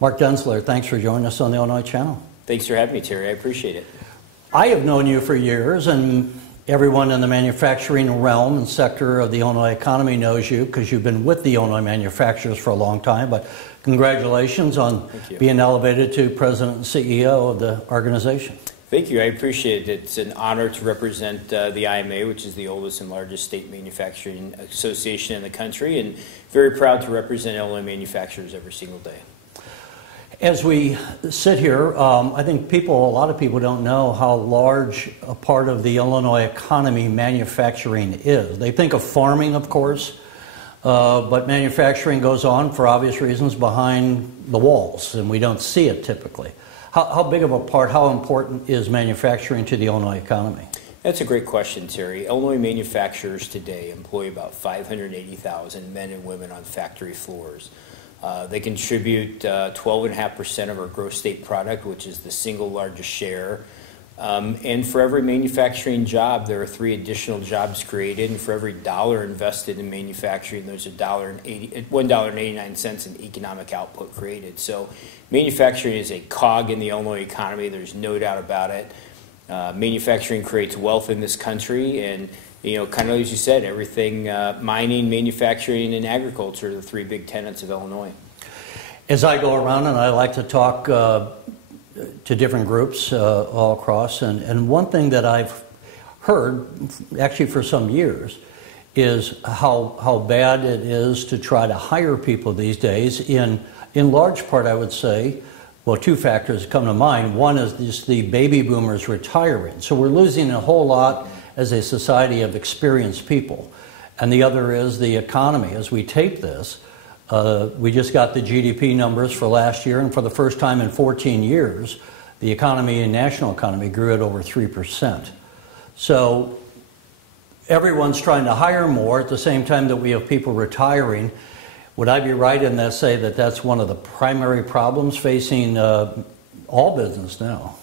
Mark Denzler, thanks for joining us on the Illinois Channel. Thanks for having me, Terry. I appreciate it. I have known you for years, and everyone in the manufacturing realm and sector of the Illinois economy knows you because you've been with the Illinois manufacturers for a long time. But congratulations on being elevated to President and CEO of the organization. Thank you. I appreciate it. It's an honor to represent the IMA, which is the oldest and largest state manufacturing association in the country, and very proud to represent Illinois manufacturers every single day. As we sit here, I think a lot of people don't know how large a part of the Illinois economy manufacturing is. They think of farming, of course, but manufacturing goes on for obvious reasons behind the walls, and we don't see it typically. How big of a part, how important is manufacturing to the Illinois economy? That's a great question, Terry. Illinois manufacturers today employ about 580,000 men and women on factory floors. They contribute 12.5% of our gross state product, which is the single largest share. And for every manufacturing job, there are 3 additional jobs created. And for every dollar invested in manufacturing, there's $1.89 in economic output created. So manufacturing is a cog in the Illinois economy. There's no doubt about it. Manufacturing creates wealth in this country, and kind of as you said, everything, mining, manufacturing, and agriculture are the 3 big tenets of Illinois. As I go around and I like to talk to different groups all across, and one thing that I've heard, actually for some years, is how bad it is to try to hire people these days. In large part, I would say, well, 2 factors come to mind. One is just the baby boomers retiring. So we're losing a whole lot as a society of experienced people. And the other is the economy. As we tape this, we just got the GDP numbers for last year, and for the first time in 14 years, the economy and national economy grew at over 3%. So everyone's trying to hire more at the same time that we have people retiring. Would I be right in that say that that's one of the primary problems facing all business now?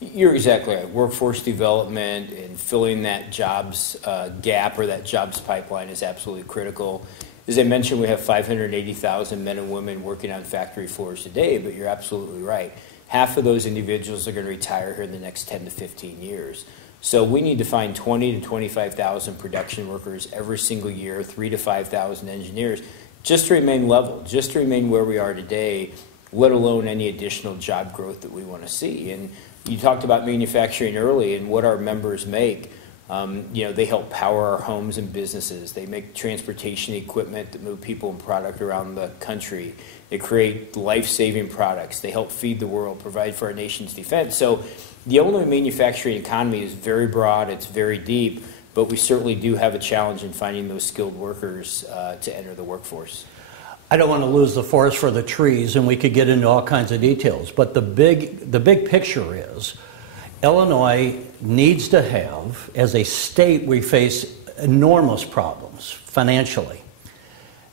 You're exactly right. Workforce development and filling that jobs gap or that jobs pipeline is absolutely critical. As I mentioned, we have 580,000 men and women working on factory floors today, but you're absolutely right. Half of those individuals are going to retire here in the next 10 to 15 years. So we need to find 20 to 25,000 production workers every single year, 3 to 5,000 engineers, just to remain level, just to remain where we are today, let alone any additional job growth that we want to see. And you talked about manufacturing early and what our members make. They help power our homes and businesses. They make transportation equipment that move people and product around the country. They create life-saving products. They help feed the world, provide for our nation's defense. So the Illinois manufacturing economy is very broad, it's very deep, but we certainly do have a challenge in finding those skilled workers to enter the workforce. I don't want to lose the forest for the trees, and we could get into all kinds of details, but the big picture is Illinois needs to have, as a state, we face enormous problems financially.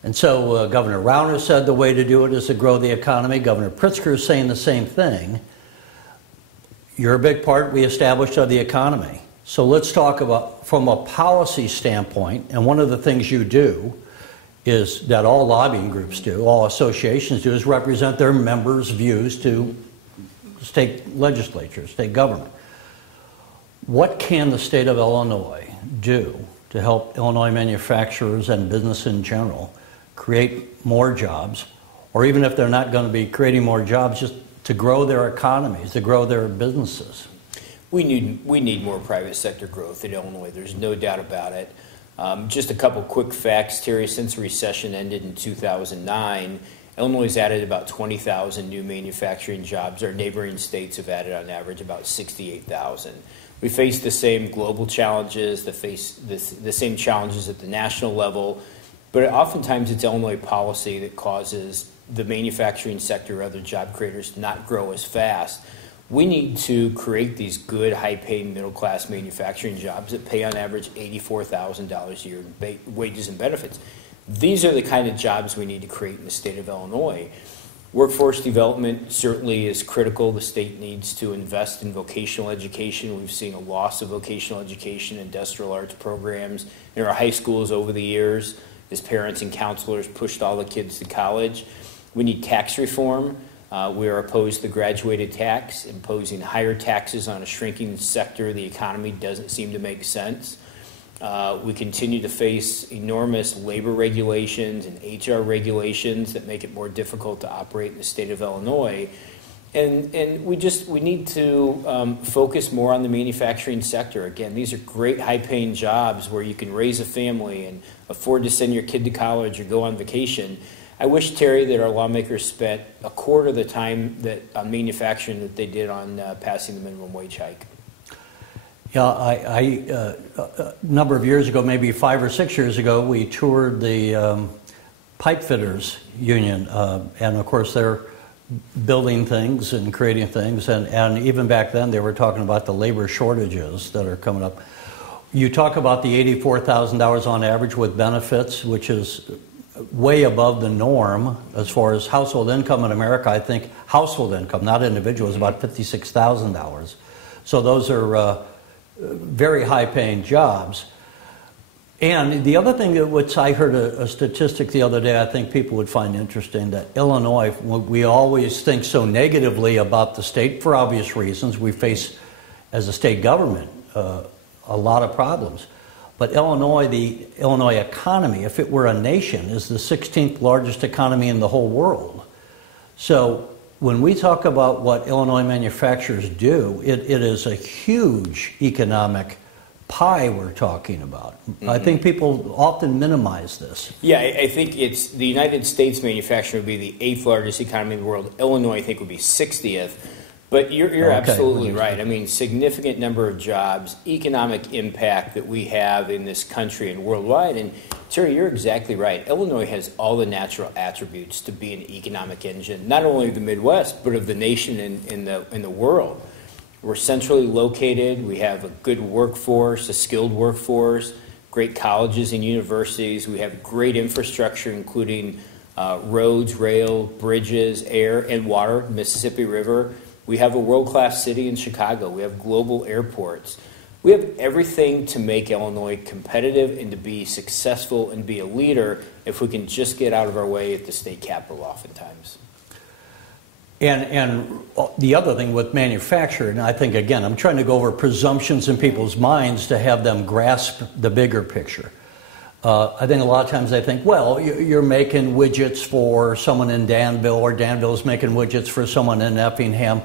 And so Governor Rauner said the way to do it is to grow the economy. Governor Pritzker is saying the same thing. You're a big part, we established, of the economy. So let's talk about, from a policy standpoint, and one of the things you do is that all lobbying groups do, all associations do, is represent their members' views to state legislatures, state government. What can the state of Illinois do to help Illinois manufacturers and business in general create more jobs, or even if they're not going to be creating more jobs, just to grow their economies, to grow their businesses? We need more private sector growth in Illinois. There's no doubt about it. Just a couple quick facts, Terry. Since the recession ended in 2009, Illinois has added about 20,000 new manufacturing jobs. Our neighboring states have added on average about 68,000. We face the same global challenges, the same challenges at the national level, but oftentimes it's Illinois policy that causes the manufacturing sector or other job creators to not grow as fast. We need to create these good, high-paying, middle-class manufacturing jobs that pay on average $84,000 a year in wages and benefits. These are the kind of jobs we need to create in the state of Illinois. Workforce development certainly is critical. The state needs to invest in vocational education. We've seen a loss of vocational education, industrial arts programs in our high schools over the years as parents and counselors pushed all the kids to college. We need tax reform. We are opposed to the graduated tax. Imposing higher taxes on a shrinking sector of the economy doesn't seem to make sense. We continue to face enormous labor regulations and HR regulations that make it more difficult to operate in the state of Illinois. And we need to focus more on the manufacturing sector. Again, these are great high-paying jobs where you can raise a family and afford to send your kid to college or go on vacation. I wish, Terry, that our lawmakers spent a quarter of the time on manufacturing that they did on passing the minimum wage hike. Yeah, a number of years ago, maybe 5 or 6 years ago, we toured the pipe fitters union, and of course they're building things and creating things, and even back then they were talking about the labor shortages that are coming up. You talk about the $84,000 on average with benefits, which is way above the norm as far as household income in America. I think household income, not individual, is about $56,000. So those are very high-paying jobs. And the other thing which I heard a statistic the other day I think people would find interesting, that Illinois, we always think so negatively about the state for obvious reasons. We face, as a state government, a lot of problems. But Illinois, the Illinois economy, if it were a nation, is the 16th largest economy in the whole world. So when we talk about what Illinois manufacturers do, it is a huge economic pie we're talking about. Mm-hmm. I think people often minimize this. Yeah, I think it's the United States manufacturing would be the 8th largest economy in the world. Illinois, I think, would be 60th. But you're absolutely right. I mean, significant number of jobs, economic impact that we have in this country and worldwide. And Terry, you're exactly right. Illinois has all the natural attributes to be an economic engine, not only of the Midwest, but of the nation and in the world. We're centrally located. We have a good workforce, a skilled workforce, great colleges and universities. We have great infrastructure, including roads, rail, bridges, air, and water, Mississippi River. We have a world-class city in Chicago. We have global airports. We have everything to make Illinois competitive and to be successful and be a leader if we can just get out of our way at the state capitol oftentimes. And the other thing with manufacturing, I think, again, I'm trying to go over presumptions in people's minds to have them grasp the bigger picture. I think a lot of times they think, well, you're making widgets for someone in Danville, or Danville's making widgets for someone in Effingham.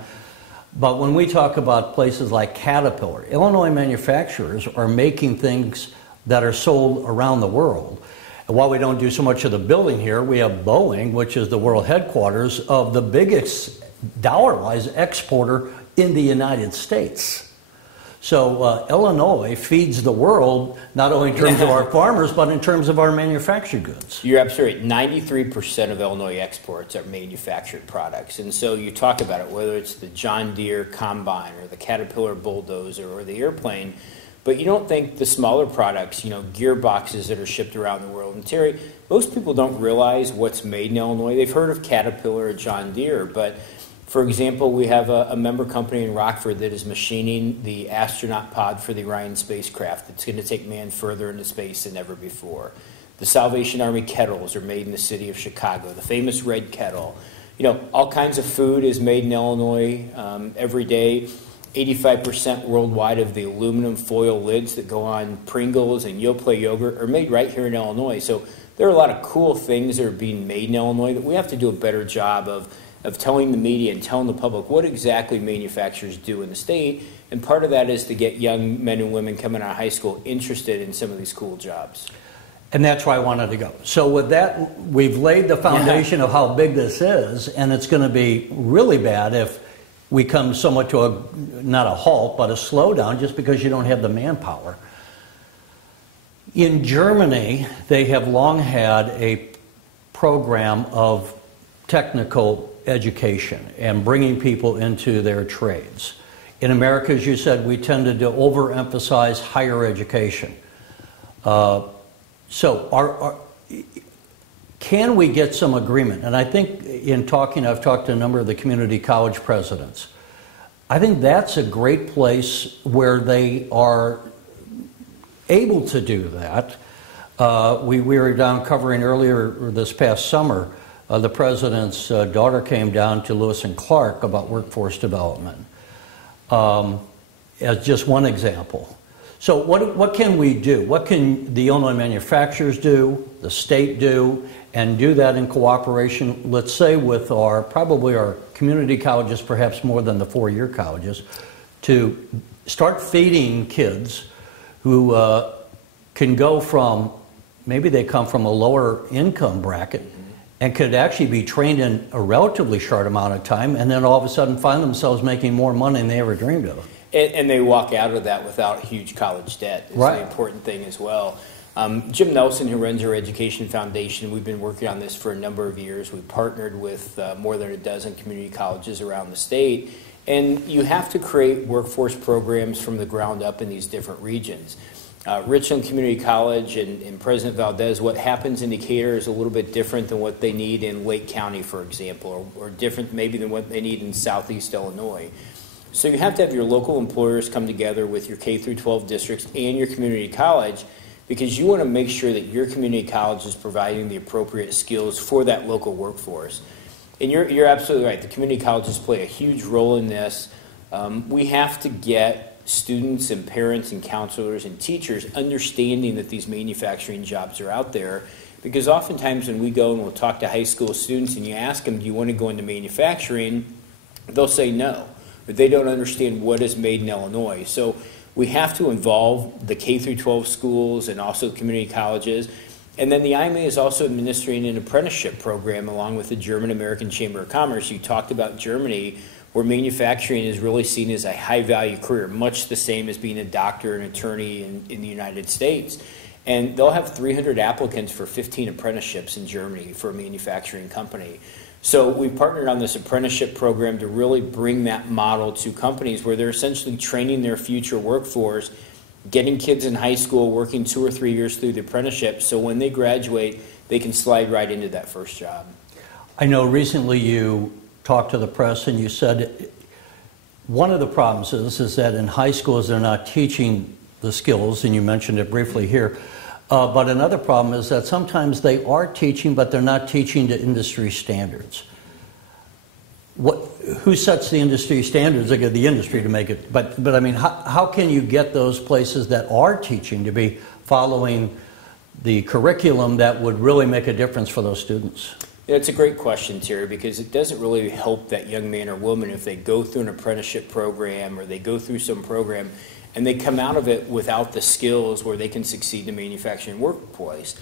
But when we talk about places like Caterpillar, Illinois manufacturers are making things that are sold around the world. And while we don't do so much of the building here, we have Boeing, which is the world headquarters of the biggest dollar-wise exporter in the United States. So Illinois feeds the world, not only in terms of our farmers, but in terms of our manufactured goods. You're absolutely right. 93% of Illinois exports are manufactured products. And so you talk about it, whether it's the John Deere combine or the Caterpillar bulldozer or the airplane, but you don't think the smaller products, gearboxes that are shipped around the world. And Terry, most people don't realize what's made in Illinois. They've heard of Caterpillar or John Deere, but for example, we have a member company in Rockford that is machining the astronaut pod for the Orion spacecraft. It's going to take man further into space than ever before. The Salvation Army kettles are made in the city of Chicago, the famous red kettle. All kinds of food is made in Illinois every day. 85% worldwide of the aluminum foil lids that go on Pringles and Yoplait yogurt are made right here in Illinois. So there are a lot of cool things that are being made in Illinois that we have to do a better job of telling the media and telling the public what exactly manufacturers do in the state. And part of that is to get young men and women coming out of high school interested in some of these cool jobs. And that's why I wanted to go. So with that, we've laid the foundation of how big this is, and it's going to be really bad if we come somewhat to not a halt, but a slowdown, just because you don't have the manpower. In Germany, they have long had a program of technical education and bringing people into their trades. In America, as you said, we tended to overemphasize higher education. Can we get some agreement? And I think I've talked to a number of the community college presidents. I think that's a great place where they are able to do that. We were down covering earlier this past summer the president's daughter came down to Lewis and Clark about workforce development, as just one example. So what can we do? What can the Illinois manufacturers do, the state do, and do that in cooperation, let's say, with probably our community colleges, perhaps more than the four-year colleges, to start feeding kids who can go from, maybe they come from a lower income bracket, and could actually be trained in a relatively short amount of time, and then all of a sudden find themselves making more money than they ever dreamed of. And they walk out of that without huge college debt. Is Right. the important thing as well. Jim Nelson, who runs our education foundation, we've been working on this for a number of years. We've partnered with more than a dozen community colleges around the state. And you have to create workforce programs from the ground up in these different regions. Richland Community College and President Valdez, what happens in Decatur is a little bit different than what they need in Lake County, for example, or different maybe than what they need in Southeast Illinois. So you have to have your local employers come together with your K through 12 districts and your community college, because you want to make sure that your community college is providing the appropriate skills for that local workforce. And you're absolutely right. The community colleges play a huge role in this. We have to get students and parents and counselors and teachers understanding that these manufacturing jobs are out there, because oftentimes when we go and we'll talk to high school students and you ask them, do you want to go into manufacturing, they'll say no, but they don't understand what is made in Illinois. So we have to involve the K through 12 schools and also community colleges. And then the IMA is also administering an apprenticeship program along with the German American Chamber of Commerce. You talked about Germany, where manufacturing is really seen as a high-value career, much the same as being a doctor and attorney in the United States. And they'll have 300 applicants for 15 apprenticeships in Germany for a manufacturing company. So we've partnered on this apprenticeship program to really bring that model to companies where they're essentially training their future workforce, getting kids in high school working 2 or 3 years through the apprenticeship, so when they graduate, they can slide right into that first job. I know recently you talked to the press and you said one of the problems is that in high schools they're not teaching the skills, and you mentioned it briefly here. But another problem is that sometimes they are teaching, but they're not teaching to industry standards. Who sets the industry standards? They get the industry to make it. But I mean, how can you get those places that are teaching to be following the curriculum that would really make a difference for those students? Yeah, it's a great question, Terry, because it doesn't really help that young man or woman if they go through an apprenticeship program or they go through some program and they come out of it without the skills where they can succeed in the manufacturing workplace.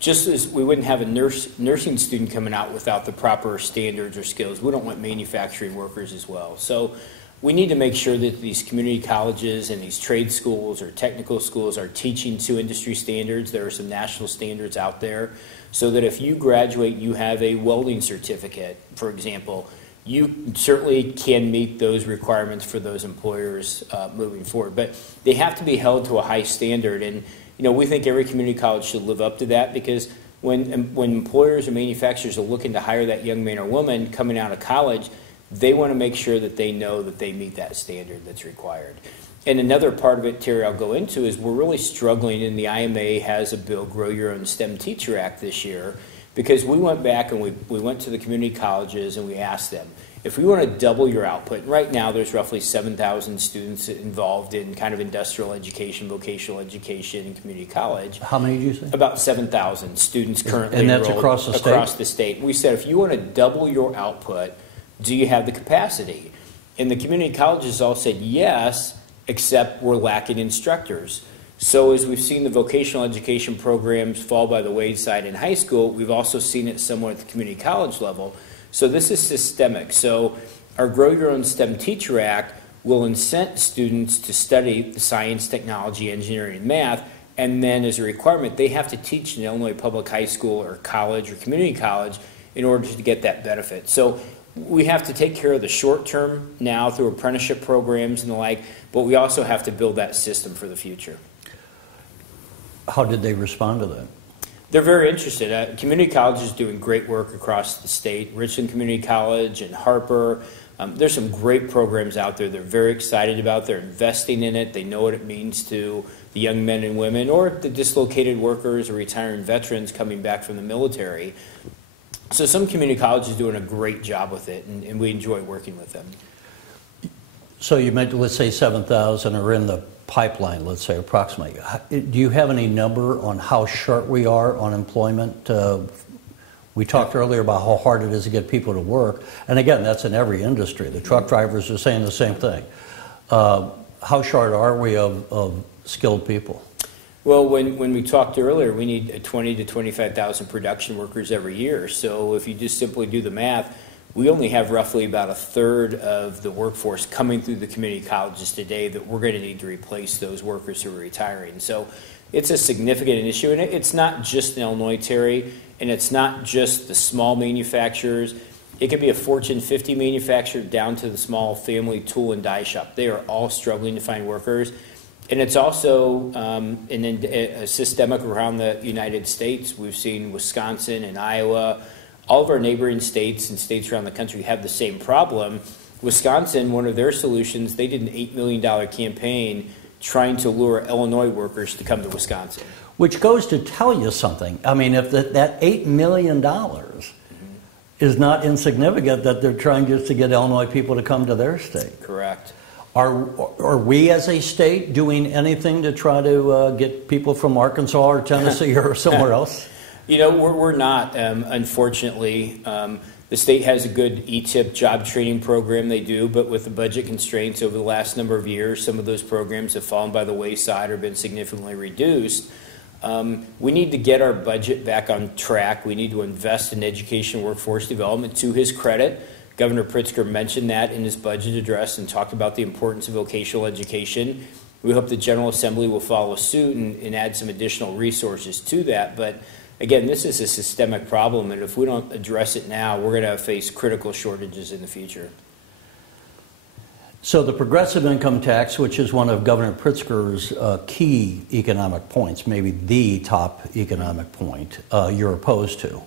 Just as we wouldn't have a nursing student coming out without the proper standards or skills, we don't want manufacturing workers as well. So we need to make sure that these community colleges and these trade schools or technical schools are teaching to industry standards. There are some national standards out there, so that if you graduate, you have a welding certificate, for example, you certainly can meet those requirements for those employers moving forward. But they have to be held to a high standard, and we think every community college should live up to that, because when employers and manufacturers are looking to hire that young man or woman coming out of college, they want to make sure that they know that they meet that standard that's required. And another part of it, Terry, I'll go into is we're really struggling, and the IMA has a bill, Grow Your Own STEM Teacher Act, this year, because we went back and we went to the community colleges and we asked them, if we want to double your output, and right now there's roughly 7,000 students involved in kind of industrial education, vocational education, and community college. How many did you say? About 7,000 students currently and that's enrolled across the state? Across the state. We said, if you want to double your output, do you have the capacity? And the community colleges all said yes, except we're lacking instructors. So as we've seen the vocational education programs fall by the wayside in high school, we've also seen it somewhat at the community college level. So this is systemic. So our Grow Your Own STEM Teacher Act will incent students to study the science, technology, engineering, and math, and then as a requirement, they have to teach in Illinois public high school or college or community college in order to get that benefit. So we have to take care of the short term now through apprenticeship programs and the like, but we also have to build that system for the future. How did they respond to that? They're very interested. Community college is doing great work across the state. Richland Community College and Harper. There's some great programs out there they're very excited about. They're investing in it. They know what it means to the young men and women or the dislocated workers or retiring veterans coming back from the military. So some community colleges are doing a great job with it, and we enjoy working with them. So you mentioned, let's say 7,000 are in the pipeline, let's say approximately. Do you have any number on how short we are on employment? We talked earlier about how hard it is to get people to work. And again, that's in every industry. The truck drivers are saying the same thing. How short are we of skilled people? Well, when we talked earlier, we need 20 to 25,000 production workers every year. So if you just simply do the math, we only have roughly about a third of the workforce coming through the community colleges today that we're going to need to replace those workers who are retiring. So it's a significant issue, and it's not just in Illinois, Terry, and it's not just the small manufacturers. It could be a Fortune 50 manufacturer down to the small family tool and die shop. They are all struggling to find workers. And it's also a systemic around the United States. We've seen Wisconsin and Iowa. All of our neighboring states and states around the country have the same problem. Wisconsin, one of their solutions, they did an $8 million campaign trying to lure Illinois workers to come to Wisconsin. Which goes to tell you something. I mean, if that $8 million is not insignificant, that they're trying just to get Illinois people to come to their state. Correct. Are we as a state doing anything to try to get people from Arkansas or Tennessee or somewhere else? You know, we're not, unfortunately. The state has a good ETIP job training program, they do, but with the budget constraints over the last number of years, some of those programs have fallen by the wayside or been significantly reduced. We need to get our budget back on track. We need to invest in education workforce development. To his credit, Governor Pritzker mentioned that in his budget address and talked about the importance of vocational education. We hope the General Assembly will follow suit and add some additional resources to that. But again, this is a systemic problem, and if we don't address it now, we're going to face critical shortages in the future. So the progressive income tax, which is one of Governor Pritzker's key economic points, maybe the top economic point, you're opposed to.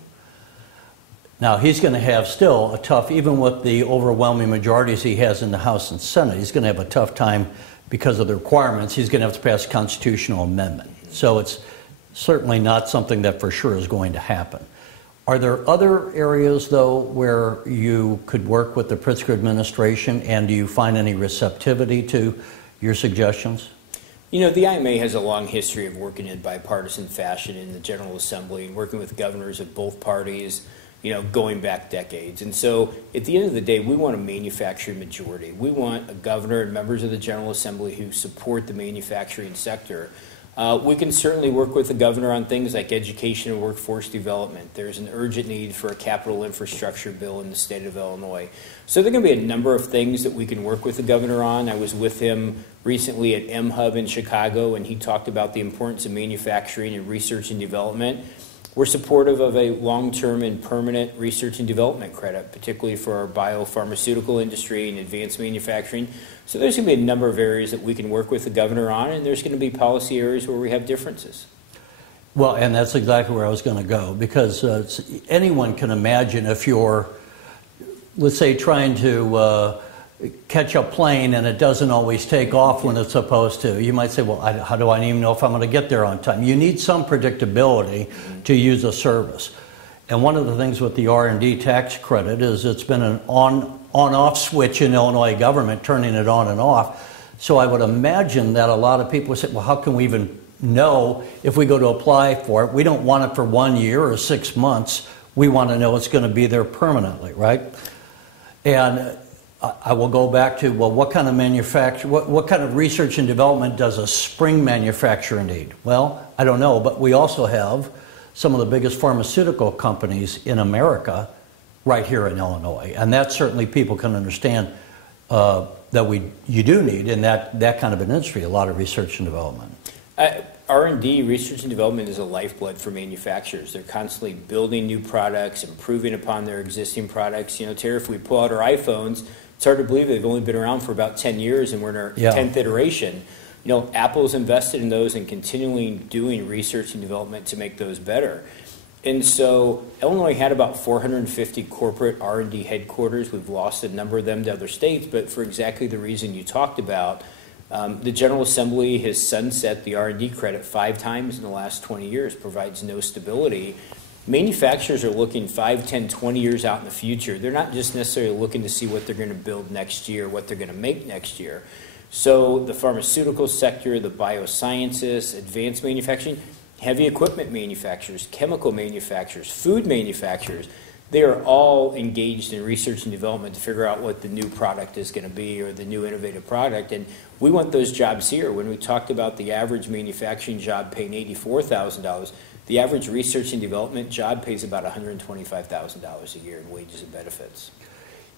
Now, he's going to have still a tough, even with the overwhelming majorities he has in the House and Senate, he's going to have a tough time because of the requirements. He's going to have to pass a constitutional amendment. So it's certainly not something that for sure is going to happen. Are there other areas, though, where you could work with the Pritzker administration, and do you find any receptivity to your suggestions? You know, the IMA has a long history of working in bipartisan fashion in the General Assembly and working with governors of both parties, you know, going back decades. And so at the end of the day, we want a manufacturing majority. We want a governor and members of the General Assembly who support the manufacturing sector. We can certainly work with the governor on things like education and workforce development. There's an urgent need for a capital infrastructure bill in the state of Illinois. So there are going to be a number of things that we can work with the governor on. I was with him recently at M-Hub in Chicago, and he talked about the importance of manufacturing and research and development. We're supportive of a long-term and permanent research and development credit, particularly for our biopharmaceutical industry and advanced manufacturing. So there's going to be a number of areas that we can work with the governor on, and there's going to be policy areas where we have differences. Well, and that's exactly where I was going to go, because anyone can imagine if you're, let's say, trying to catch a plane and it doesn't always take off when it's supposed to. You might say, well, how do I even know if I'm going to get there on time? You need some predictability to use a service. And one of the things with the R&D tax credit is it's been an on-off switch in Illinois government, turning it on and off. So I would imagine that a lot of people say, well, how can we even know if we go to apply for it? We don't want it for 1 year or 6 months. We want to know it's going to be there permanently, right? And I will go back to, well, what kind of what kind of research and development does a spring manufacturer need? Well, I don't know, but we also have some of the biggest pharmaceutical companies in America right here in Illinois, and that certainly people can understand that you do need in that kind of an industry a lot of research and development. R&D, research and development, is a lifeblood for manufacturers. They're constantly building new products, improving upon their existing products. You know, Terry, if we pull out our iPhones, it's hard to believe they've only been around for about 10 years and we're in our 10th iteration. You know, Apple's invested in those and continually doing research and development to make those better. And so Illinois had about 450 corporate R&D headquarters. We've lost a number of them to other states, but for exactly the reason you talked about. The General Assembly has sunset the R&D credit 5 times in the last 20 years, provides no stability. manufacturers are looking 5, 10, 20 years out in the future. They're not just necessarily looking to see what they're going to build next year, what they're going to make next year. So the pharmaceutical sector, the biosciences, advanced manufacturing, heavy equipment manufacturers, chemical manufacturers, food manufacturers, they are all engaged in research and development to figure out what the new product is going to be or the new innovative product. And we want those jobs here. When we talked about the average manufacturing job paying $84,000, the average research and development job pays about $125,000 a year in wages and benefits.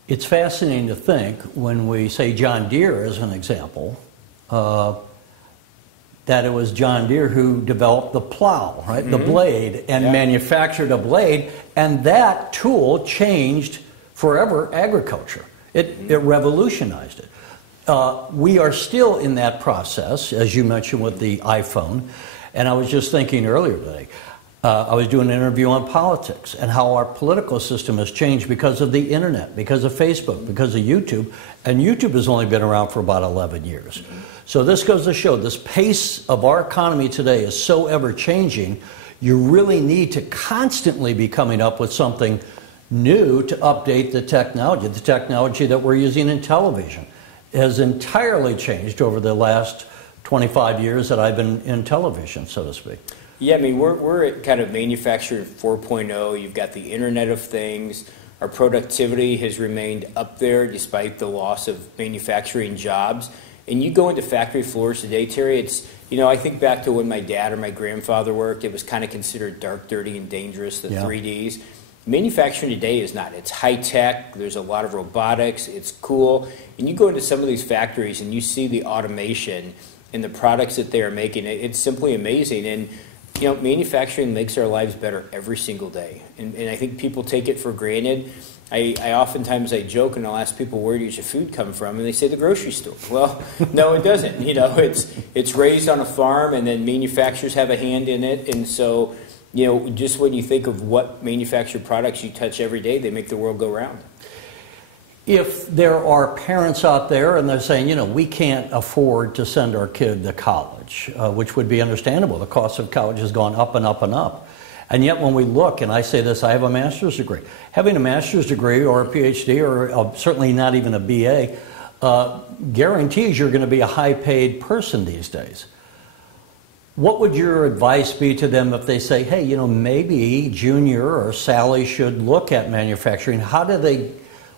It's fascinating to think, when we say John Deere as an example, that it was John Deere who developed the plow, right? The blade, and manufactured a blade, and that tool changed forever agriculture. It revolutionized it. We are still in that process, as you mentioned with the iPhone, and I was just thinking earlier today, I was doing an interview on politics and how our political system has changed because of the internet, because of Facebook, because of YouTube, and YouTube has only been around for about 11 years. So this goes to show this pace of our economy today is so ever-changing, you really need to constantly be coming up with something new to update the technology. The technology that we're using in television has entirely changed over the last 25 years that I've been in television, so to speak. Yeah, I mean, we're at kind of manufacturing 4.0. You've got the Internet of Things. Our productivity has remained up there despite the loss of manufacturing jobs. And you go into factory floors today, Terry, it's, you know, I think back to when my dad or my grandfather worked, it was kind of considered dark, dirty, and dangerous, the 3Ds. Manufacturing today is not. It's high-tech. There's a lot of robotics. It's cool. And you go into some of these factories and you see the automation and the products that they are making. It's simply amazing. And you know, manufacturing makes our lives better every single day, and I think people take it for granted. I oftentimes I joke and I'll ask people, where does your food come from, and they say the grocery store. Well, no, it doesn't. You know, it's raised on a farm, and then manufacturers have a hand in it, and so you know, just when you think of what manufactured products you touch every day, they make the world go round. If there are parents out there and they're saying, you know, we can't afford to send our kid to college, which would be understandable. The cost of college has gone up and up and up. And yet when we look, and I say this, I have a master's degree. Having a master's degree or a PhD or certainly not even a BA guarantees you're going to be a high-paid person these days. What would your advice be to them if they say, hey, you know, maybe Junior or Sally should look at manufacturing?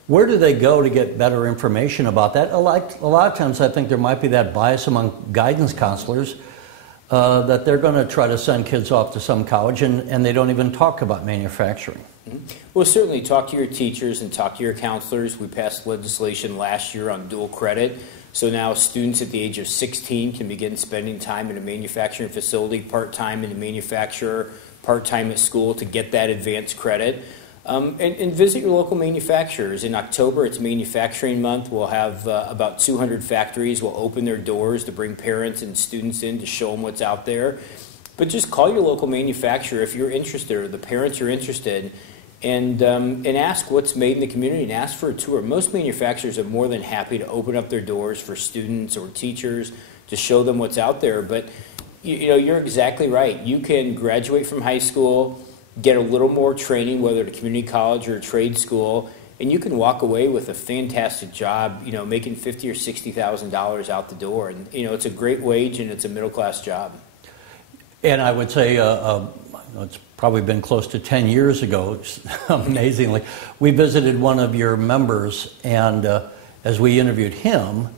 Where do they go to get better information about that? A lot of times I think there might be that bias among guidance counselors that they're going to try to send kids off to some college and they don't even talk about manufacturing. Well, certainly talk to your teachers and talk to your counselors. We passed legislation last year on dual credit. So now students at the age of 16 can begin spending time in a manufacturing facility, part-time in a manufacturer, part-time at school to get that advanced credit. And visit your local manufacturers. In October, it's Manufacturing Month. We'll have about 200 factories will open their doors to bring parents and students in to show them what's out there. But just call your local manufacturer if you're interested or the parents are interested, and ask what's made in the community and ask for a tour. Most manufacturers are more than happy to open up their doors for students or teachers to show them what's out there. But you know, you're exactly right. You can graduate from high school, get a little more training, whether at a community college or a trade school, and you can walk away with a fantastic job, you know, making $50,000 or $60,000 out the door. And, you know, it's a great wage and it's a middle-class job. And I would say it's probably been close to 10 years ago, amazingly. We visited one of your members, and as we interviewed him,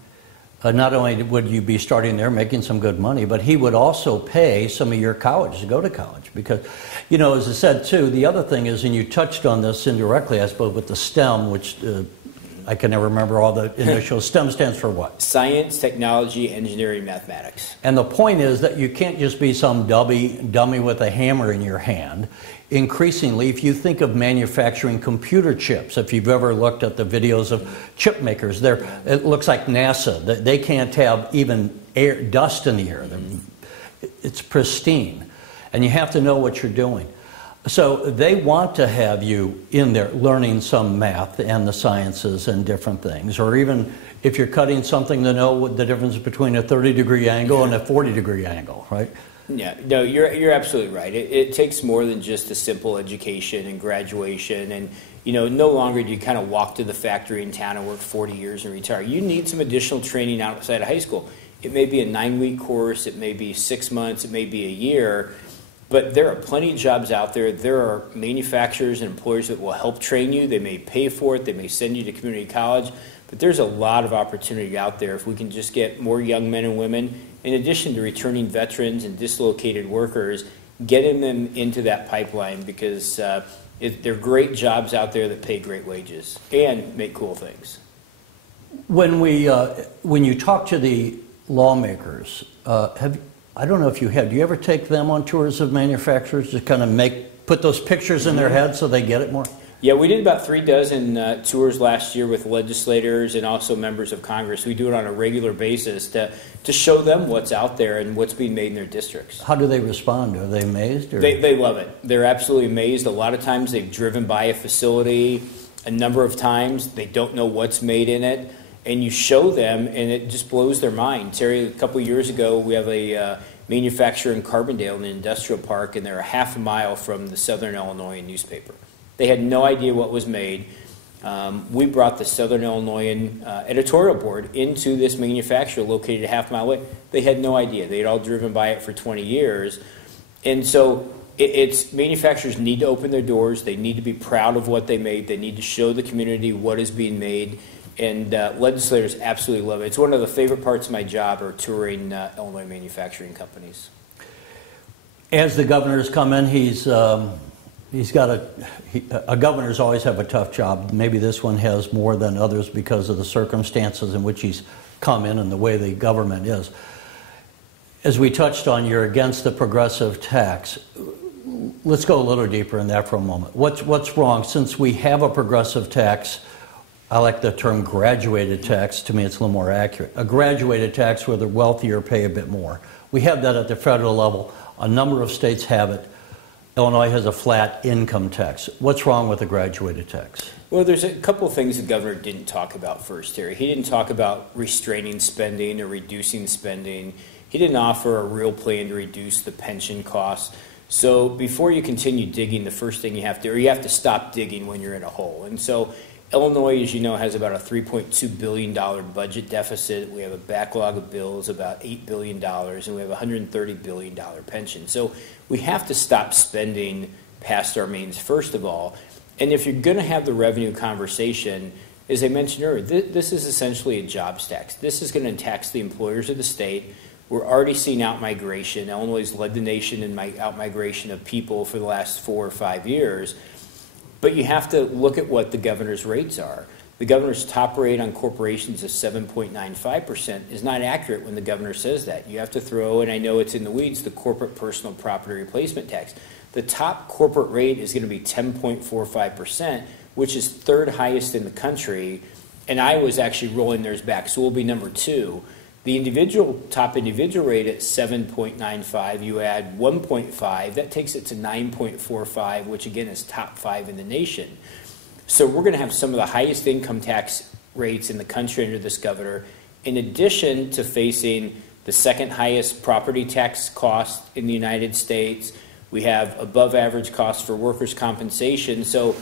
not only would you be starting there making some good money, but he would also pay some of your college to go to college. Because, you know, as I said too, the other thing is, and you touched on this indirectly, I suppose, with the STEM, which I can never remember all the initials. STEM stands for what? Science, Technology, Engineering, Mathematics. And the point is that you can't just be some dummy with a hammer in your hand. Increasingly, if you think of manufacturing computer chips, if you've ever looked at the videos of chip makers, it looks like NASA. They can't have even dust in the air. It's pristine. And you have to know what you're doing. So they want to have you in there learning some math and the sciences and different things. Or even if you're cutting something, to know what the difference between a 30-degree angle and a 40-degree angle, right? Yeah, no, you're absolutely right. It takes more than just a simple education and graduation, and no longer do you kind of walk to the factory in town and work 40 years and retire. You need some additional training outside of high school. It may be a 9-week course, it may be 6 months, it may be a year, but there are plenty of jobs out there. There are manufacturers and employers that will help train you. They may pay for it. They may send you to community college. But there's a lot of opportunity out there if we can just get more young men and women, in addition to returning veterans and dislocated workers, getting them into that pipeline, because there are great jobs out there that pay great wages and make cool things. When you talk to the lawmakers, I don't know if you have. Do you ever take them on tours of manufacturers to kind of put those pictures in their head so they get it more? Yeah, we did about 36 tours last year with legislators and also members of Congress. We do it on a regular basis to show them what's out there and what's being made in their districts. How do they respond? Are they amazed? Or? They love it. They're absolutely amazed. A lot of times they've driven by a facility a number of times. They don't know what's made in it. And you show them, and it just blows their mind. Terry, a couple of years ago, we have a manufacturer in Carbondale in an industrial park, and they're a half a mile from the Southern Illinois newspaper. They had no idea what was made. We brought the Southern Illinois editorial board into this manufacturer located a half mile away. They had no idea. They had all driven by it for 20 years. And so it's manufacturers need to open their doors. They need to be proud of what they made. They need to show the community what is being made. And legislators absolutely love it. It's one of the favorite parts of my job, are touring Illinois manufacturing companies. As the governor's come in, he's got governors always have a tough job. Maybe this one has more than others because of the circumstances in which he's come in and the way the government is. As we touched on, you're against the progressive tax. Let's go a little deeper in that for a moment. What's wrong? Since we have a progressive tax, I like the term graduated tax. To me, it's a little more accurate. A graduated tax where the wealthier pay a bit more. We have that at the federal level. A number of states have it. Illinois has a flat income tax. What's wrong with a graduated tax? Well, there's a couple of things the governor didn't talk about first, Terry. He didn't talk about restraining spending or reducing spending. He didn't offer a real plan to reduce the pension costs. So before you continue digging, the first thing you have to stop digging when you're in a hole. And so Illinois, as you know, has about a $3.2 billion budget deficit. We have a backlog of bills, about $8 billion, and we have a $130 billion pension. So we have to stop spending past our means, first of all. And if you're going to have the revenue conversation, as I mentioned earlier, this is essentially a jobs tax. This is going to tax the employers of the state. We're already seeing out-migration. Illinois has led the nation in out-migration of people for the last 4 or 5 years. But you have to look at what the governor's rates are. The governor's top rate on corporations of 7.95% is not accurate when the governor says that. You have to throw, and I know it's in the weeds, the corporate personal property replacement tax. The top corporate rate is going to be 10.45%, which is third highest in the country, and I was actually rolling theirs back, so we'll be number 2. The top individual rate at 7.95, you add 1.5, that takes it to 9.45, which again is top 5 in the nation. So we're going to have some of the highest income tax rates in the country under this governor, in addition to facing the second highest property tax cost in the United States. We have above average costs for workers' compensation. So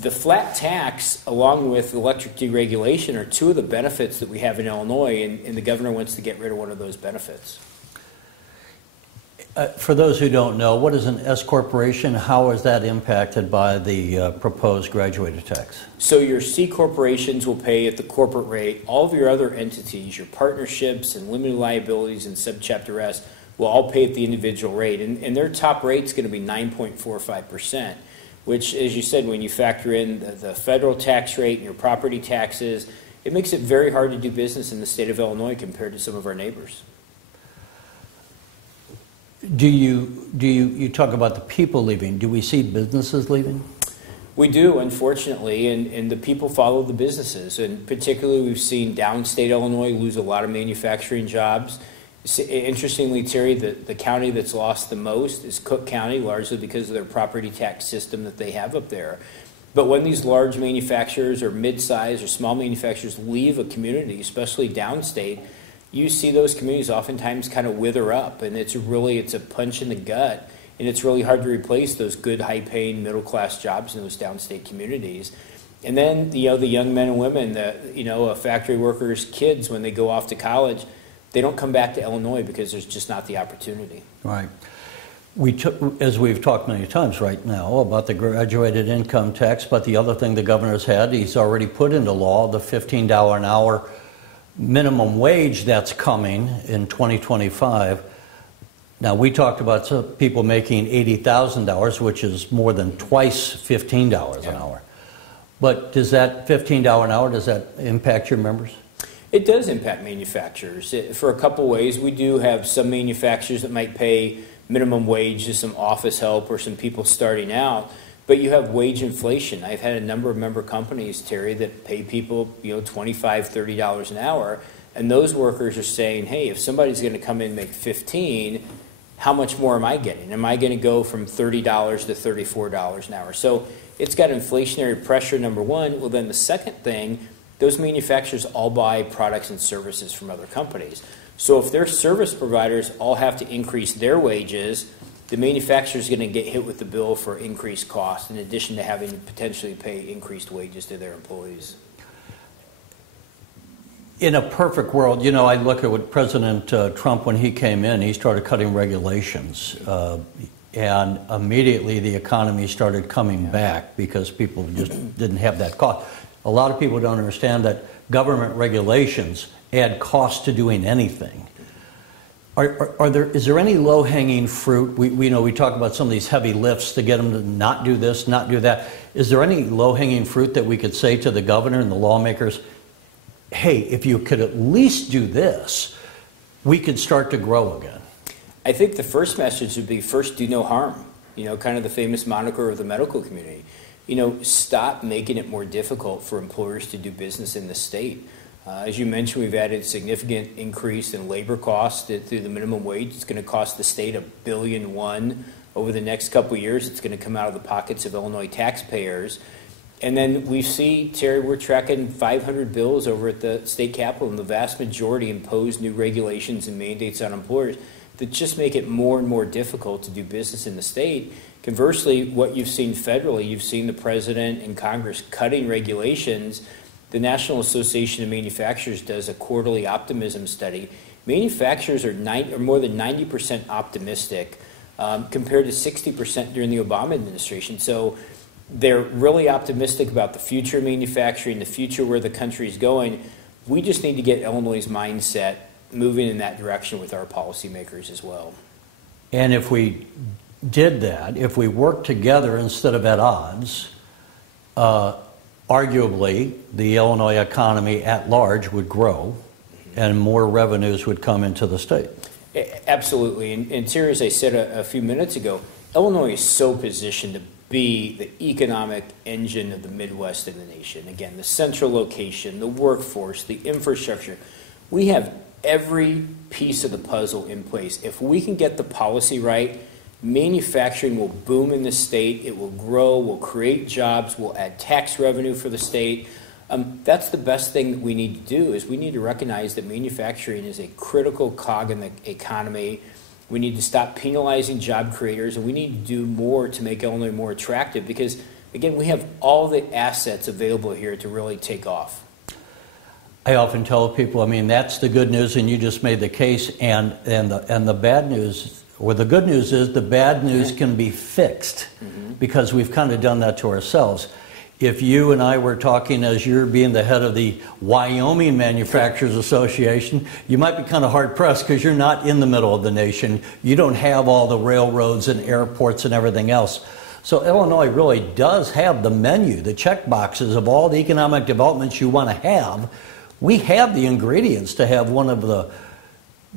the flat tax, along with electric deregulation, are two of the benefits that we have in Illinois, and the governor wants to get rid of one of those benefits. For those who don't know, what is an S corporation? How is that impacted by the proposed graduated tax? So your C corporations will pay at the corporate rate. All of your other entities, your partnerships and limited liabilities and subchapter S, will all pay at the individual rate. And their top rate is going to be 9.45%. Which, as you said, when you factor in the federal tax rate and your property taxes, it makes it very hard to do business in the state of Illinois compared to some of our neighbors. You talk about the people leaving? Do we see businesses leaving? We do, unfortunately, and the people follow the businesses. And particularly, we've seen downstate Illinois lose a lot of manufacturing jobs. Interestingly, Terry, the county that's lost the most is Cook County, largely because of their property tax system that they have up there. But when these large manufacturers or mid-size or small manufacturers leave a community, especially downstate, you see those communities oftentimes kind of wither up, and it's a punch in the gut, and it's really hard to replace those good, high-paying, middle-class jobs in those downstate communities. And then, the young men and women, factory workers' kids, when they go off to college, they don't come back to Illinois because there's just not the opportunity. Right. As we've talked many times right now about the graduated income tax, but the other thing the governor's had, he's already put into law the $15 an hour minimum wage that's coming in 2025. Now, we talked about some people making $80,000, which is more than twice $15 an hour. But does that $15 an hour, does that impact your members? It does impact manufacturers for a couple ways. We do have some manufacturers that might pay minimum wage to some office help or some people starting out, but you have wage inflation. I've had a number of member companies, Terry, that pay people $25, $30 an hour, and those workers are saying, hey, if somebody's going to come in and make $15, how much more am I getting? Am I going to go from $30 to $34 an hour? So it's got inflationary pressure, number one. Well, then the second thing, those manufacturers all buy products and services from other companies. So if their service providers all have to increase their wages, the manufacturer is going to get hit with the bill for increased costs, in addition to having to potentially pay increased wages to their employees. In a perfect world, I look at what President Trump, when he came in, he started cutting regulations. And immediately the economy started coming back because people just didn't have that cost. A lot of people don't understand that government regulations add cost to doing anything. Is there any low-hanging fruit? We talk about some of these heavy lifts to get them to not do this, not do that. Is there any low-hanging fruit that we could say to the governor and the lawmakers, hey, if you could at least do this, we could start to grow again? I think the first message would be, first, do no harm. Kind of the famous moniker of the medical community. Stop making it more difficult for employers to do business in the state. As you mentioned, we've added significant increase in labor costs through the minimum wage. It's going to cost the state $1.1 billion over the next couple of years. It's going to come out of the pockets of Illinois taxpayers. And then we see, Terry, we're tracking 500 bills over at the state capitol, and the vast majority impose new regulations and mandates on employers that just make it more and more difficult to do business in the state. Conversely, what you've seen federally, you've seen the president and Congress cutting regulations. The National Association of Manufacturers does a quarterly optimism study. Manufacturers are more than 90% optimistic compared to 60% during the Obama administration. So they're really optimistic about the future of manufacturing, the future where the country is going. We just need to get Illinois' mindset moving in that direction with our policymakers as well. And if we did that, if we worked together instead of at odds, arguably the Illinois economy at large would grow and more revenues would come into the state. Absolutely. And Terry, as I said a few minutes ago, Illinois is so positioned to be the economic engine of the Midwest and the nation. Again, the central location, the workforce, the infrastructure. We have every piece of the puzzle in place. If we can get the policy right, manufacturing will boom in the state. It will grow, will create jobs, will add tax revenue for the state. That's the best thing that we need to do, is we need to recognize that manufacturing is a critical cog in the economy. We need to stop penalizing job creators, and we need to do more to make Illinois more attractive because, again, we have all the assets available here to really take off. I often tell people, that's the good news, and you just made the case, and the bad news, or the good news is the bad news can be fixed because we've kind of done that to ourselves. If you and I were talking as you're being the head of the Wyoming Manufacturers Association, you might be kind of hard-pressed because you're not in the middle of the nation. You don't have all the railroads and airports and everything else. So Illinois really does have the menu, the check boxes of all the economic developments you want to have. We have the ingredients to have one of the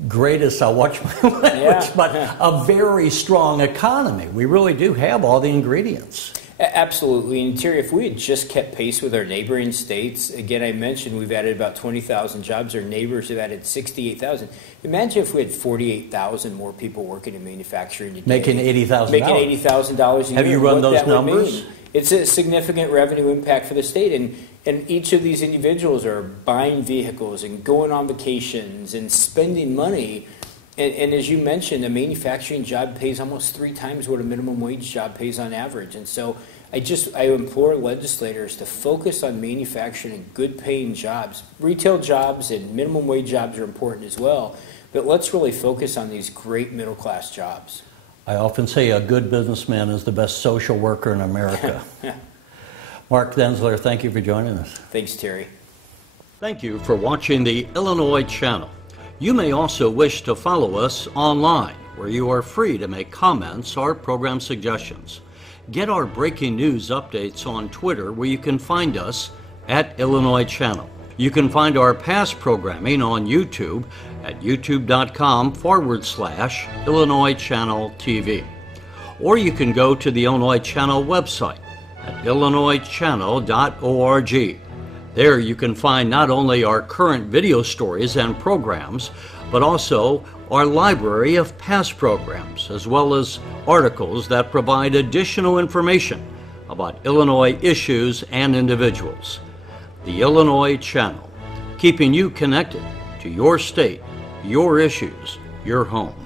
greatest, I'll watch my language, but a very strong economy. We really do have all the ingredients. Absolutely. And Terry, if we had just kept pace with our neighboring states, again, I mentioned we've added about 20,000 jobs. Our neighbors have added 68,000. Imagine if we had 48,000 more people working in manufacturing today. Making $80,000. Making $80,000 a year. Have you run those numbers? it's a significant revenue impact for the state. And each of these individuals are buying vehicles and going on vacations and spending money. And as you mentioned, a manufacturing job pays almost 3 times what a minimum wage job pays on average. And so I implore legislators to focus on manufacturing and good paying jobs. Retail jobs and minimum wage jobs are important as well, but let's really focus on these great middle class jobs. I often say a good businessman is the best social worker in America. Mark Denzler, thank you for joining us. Thanks, Terry. Thank you for watching the Illinois Channel. You may also wish to follow us online, where you are free to make comments or program suggestions. Get our breaking news updates on Twitter, where you can find us at Illinois Channel. You can find our past programming on YouTube at youtube.com/Illinois Channel TV. Or you can go to the Illinois Channel website at illinoischannel.org. There you can find not only our current video stories and programs, but also our library of past programs, as well as articles that provide additional information about Illinois issues and individuals. The Illinois Channel, keeping you connected to your state, your issues, your home.